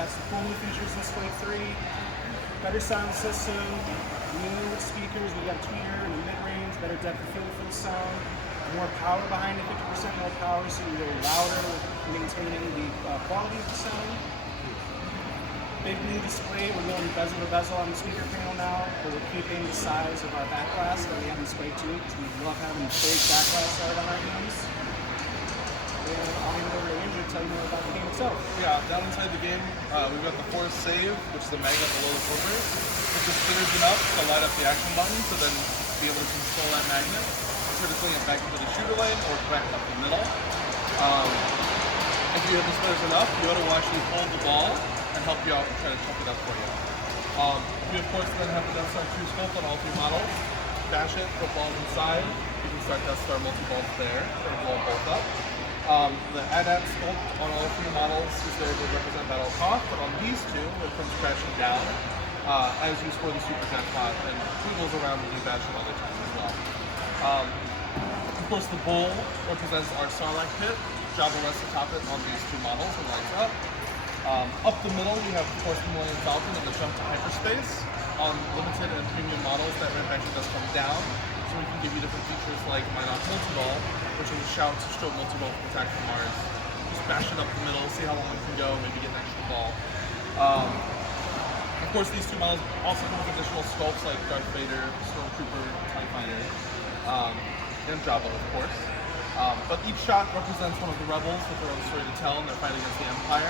got some cool new features in Spike3, better sound system, new speakers. We got a tweeter and a mid-range, better depth of field for the sound, more power behind it, 50% more power, so you go louder, maintaining the quality of the sound. Big new display. We're going bezel to bezel on the speaker panel now, but we're keeping the size of our back glass that we have in Spike2 because we love having big back glass art on our games. And I'll hand it over to Andrew to tell you more about the game itself. Yeah, down inside the game, we've got the force save, which is the magnet below the flipper. It just spins enough to light up the action button to then be able to control that magnet, critically it back into the shooter lane or back up the middle. If you have the spinners enough, Yoda will actually hold the ball and help you out and try to chuck it up for you. You of course then have the Death Star 2 scope on all three models. Dash it, put balls inside. You can start Death Star multi-balls there, or blow them both up. The AT-AT scope on all three models is there to represent battle cost, but on these two, it comes crashing down as you score the super jackpot and wiggles around when you bash it other times as well. Of course, the bowl represents our Sarlacc pit. Jabba rests atop it on these two models and lights up. Up the middle, we have, of course, the Millennium Falcon and the jump to hyperspace. On limited and premium models, that ramp actually does come down, so we can give you different features like Minox Multi-Ball, which is a shout to stroke multi-ball from Attack from Mars. Just bash it up the middle, see how long it can go, maybe get an extra ball. Of course, these two models also come with additional sculpts like Darth Vader, Stormtrooper, TIE Fighter, and Jabba, of course. But each shot represents one of the rebels with their own story to tell in their fight against the Empire.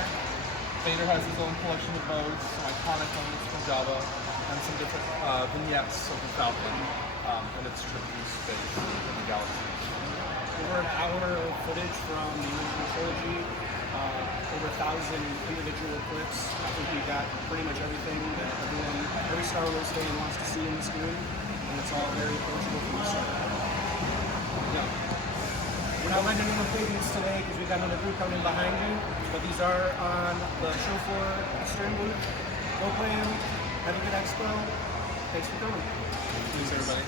Vader has his own collection of modes, some iconic moments from Jabba, and some different vignettes of the Falcon and its trip through space in the galaxy. Over an hour of footage from the original trilogy, over 1,000 individual clips. I think we got pretty much everything that every Star Wars fan wants to see in this game, and it's all very approachable from the start. Yeah. We're not letting anyone play these today because we've got another group coming behind you, but these are on the show floor stern booth. Go play them. Have a good expo. Thanks for coming. Thanks, everybody.